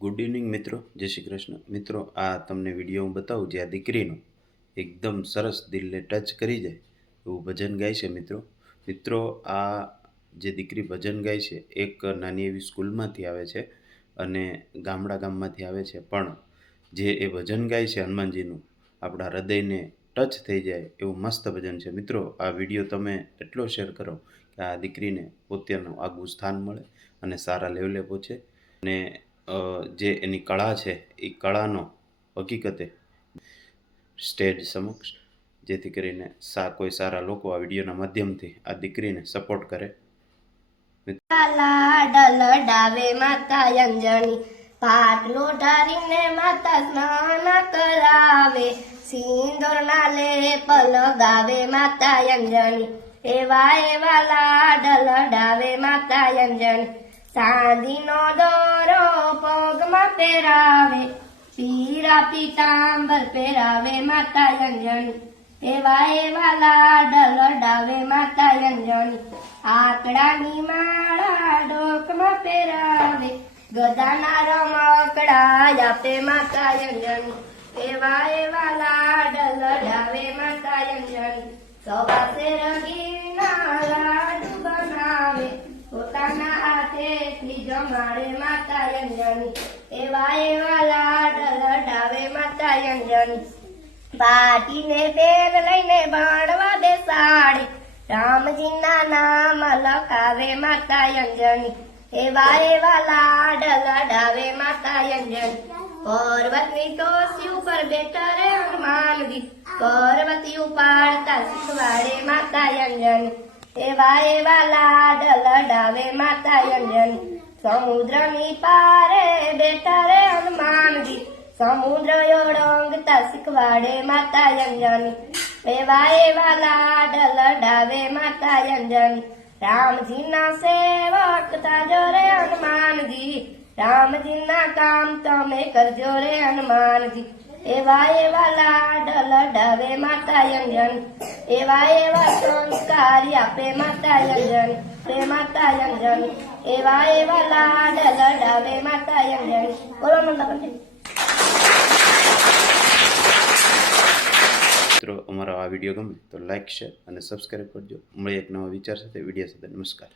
Good evening મિત્રો, જય શ્રી કૃષ્ણ. મિત્રો, આ તમને વિડીયો હું બતાવું જે આ દીકરીનું એકદમ સરસ દિલને ટચ કરી જાય એવું ભજન ગાય છે. મિત્રો, આ જે દીકરી ભજન ગાય છે એક નાની એવી સ્કૂલમાંથી આવે છે અને ગામમાંથી આવે છે, પણ જે એ ભજન ગાય છે હનુમાનજીનું આપણા હૃદયને ટચ થઈ જાય એવું મસ્ત ભજન છે. મિત્રો, આ વિડીયો તમે એટલો શેર કરો કે આ દીકરીને પોતાનું આગવું સ્થાન મળે અને સારા લેવલે પહોંચે અને જે એની કળા છે એ કળાનો હકીકતે સ્ટેજ સમક્ષ, જેથી કરીને કોઈ સારા લોકો આ વિડીયોના માધ્યમથી આ દીકરીને સપોર્ટ કરે. લડાવે માતા અંજણી, પાટલો ઢારીને માતા સ્નાન કરાવે, સિંદૂર ના લેપ લગાવે માતા અંજણી, એવા એવા લાડ લડાવે માતા અંજણી. ચાંદીનો દોરો પગમાં પહેરાવે, પીરા પીતાંબર પહેરાવે માતા અંજણી, એવા એવા લાડ લડાવે માતા અંજણી. આકડાની માળા ડોકમાં પહેરાવે, ગદાના રમકડા આપે માતા અંજણી, એવા એવા લાડ લડાવે માતા અંજણી. સવાસે રંગીના લાડુ બનાવે, પોતાના હાથેથી જમાડે માતા અંજણી, એવા એવા લાડ લડાવે માતા અંજણી. પાટીને બેગ લઈને ભણવા બેસાડે, રામજીના નામ લખાવે માતા અંજણી, એવા એવા લાડ લડાવે માતા અંજણી. પર્વતની ટોસી ઉપર બેઠા રે હનુમાનજી, પર્વતી ઉપાડતા શીખવાડે માતા અંજણી, એવા એવા લાડ લડાવે માતા અંજણી. સમુદ્રની પારે બેઠા રે હનુમાનજી, સમુદ્ર ઓળંગતા શીખવાડે માતા અંજણી, એવા એવા લાડ લડાવે માતા અંજણી. રામજીના સેવક થાજો રે હનુમાનજી, રામજીના કામ તમે કરજો રે હનુમાનજી, એવા એવા લાડ લડાવે માતા અંજણી, એવા એવા સંસ્કાર આપે માતા અંજણી, રે માતા અંજણી, એવા એવા લાડ લડાવે માતા અંજણી. બોલો મંદા. મિત્રો, અમારો આ વિડીયો ગમે તો લાઈક, શેર અને સબસ્ક્રાઈબ કરજો. મળીએ એક નવા વિચાર સાથે, વિડીયો સાથે. નમસ્કાર.